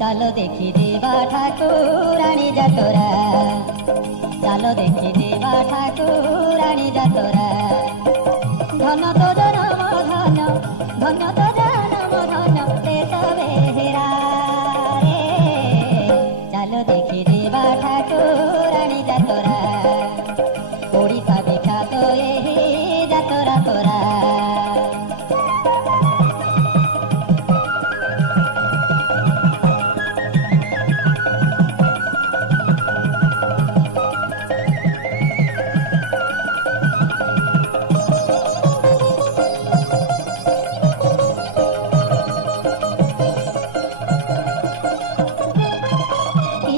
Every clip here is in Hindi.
चलो देखी देवा ठाकुराणी जातरा, चलो देखी देवा ठाकुराणी जातरा। धन तो जनम धन, धन तो जनम धन देश बेहेरा रे। चलो देखी देवा ठाकुराणी जातरा, ओडिशा विख्यात एही जातरा तोरा।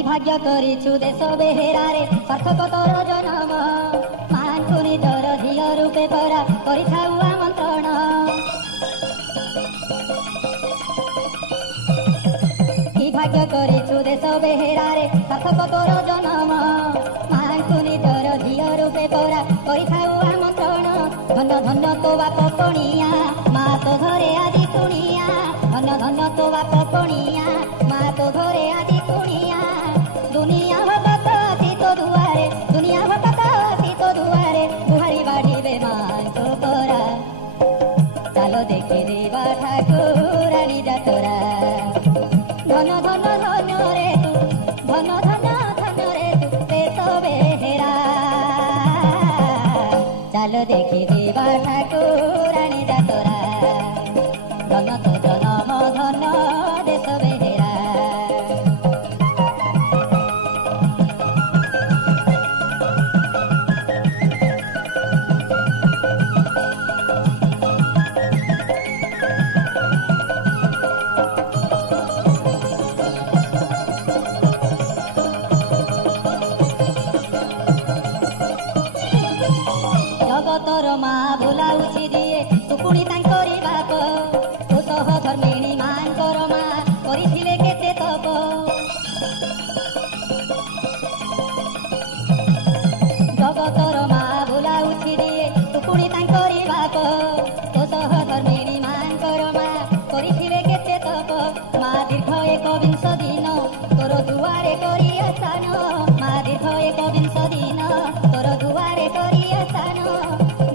भाग्य करिछु देश बेहेरारे सार्थक तोर जनम। मानकु निजर झियो रूपे परा करिथाउ आमंत्रण। कि भाग्य करिछु देश बेहेरारे सार्थक तोर जनम। मानकु निजर झियो रूपे परा करिथाउ आमंत्रण। धन धन तो बाप पणिया मा तो घरे आदि कुणिया। धन धन तो बाप पणिया मा तो घरे आदि कुणिया। दुनिया भगत आसी तो दुआरे, दुनिया भगत आसी तो दुआरे। बुहारी बाड़ी बेमान तो तोरा, चलो देखी देवा ठाकुराणी जातरा। धन धन धन रे तू, धन धन धन रे तू देश बेहेरा। चलो देखी देवा ठाकुराणी जातरा। धन तो जनम धन देश बेहेरा। जगतर मा भुलाउछि दिए सुपुणी तांकरी बाप। तु सह धर्मिणी मांकर मा करिथिले केते तप। जगतर मा भुलाउछि दिए सुपुणी तांकरी बाप। तु सह धर्मिणी मांकर मा करिथिले केते तप। मा दीर्घ 21 दिन तोर दुआरे करी आसान। मा दीर्घ 21 दिन तोर दुआरे करी आसान।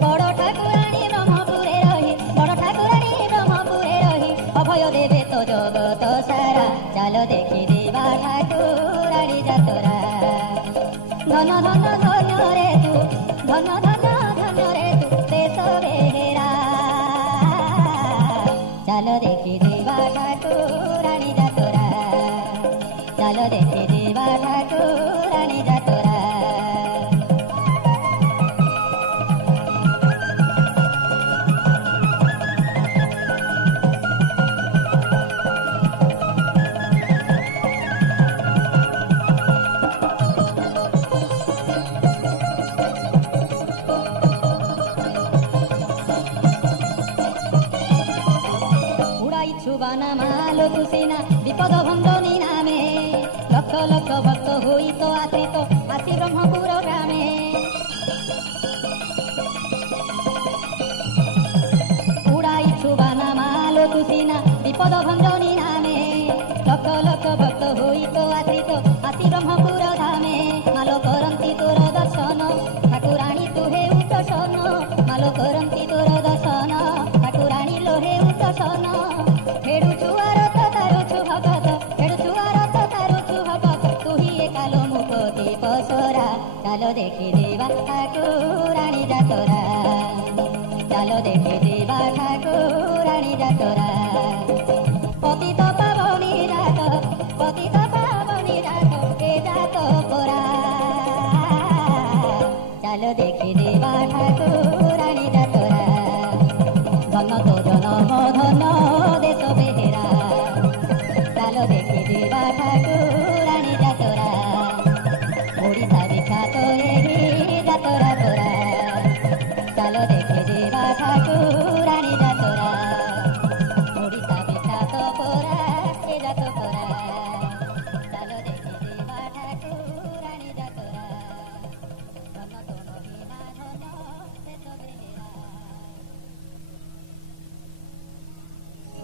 बड़ ठाकुराणी ब्रह्मपुरे रही, बड़ ठाकुराणी ब्रह्मपुरे रही अभय देवे तो जगत सारा। चलो देखी देवा ठाकुराणी जातरा। धन धन धन रे तू, धन धन धन रे तू देश बेहेरा। चलो देखी देवा ठाकुराणी जातरा। चलो देखी देवा ठाकुराणी जातरा। छुबाना मालो कुसिना विपद भंजनी नामे। लक्ष लक्ष भक्त हुई तो आश्रित आसी ब्रह्मपुर ग्रामे। उड़ाई छुबाना मालो कुसिना विपद भंजनी नामे। लक्ष लक्ष भक्त हुई तो आश्रित आसी ब्रह्मपुर धामे। मालो करंती तोर दर्शन ठाकुराणी तुहे उतसन। मालो करंती तोर दर्शन ठाकुराणी लोहे उतसन। हेडु छुआर तो तारुछु भगत, हेडु छुआर तो तारुछु भगत। तू ही एकालो मुखती पसरा। चलो देखी देवा ठाकुराणी जातरा। चलो देखी देवा ठाकुराणी जातरा। पतित पावनी जात, पतित पावनी जात ए जात कोरा। चलो देखी देवा ठाकुराणी जातरा। धन तो जनम धन देश बेहेरा। चलो देखी देवा ठाकुराणी जातरा। ओडिशा विख्यात एही जातरा तोरा। चलो देखी देवा ठाकुराणी जातरा। ओडिशा विख्यात ବିଶ୍ୱାସ କରା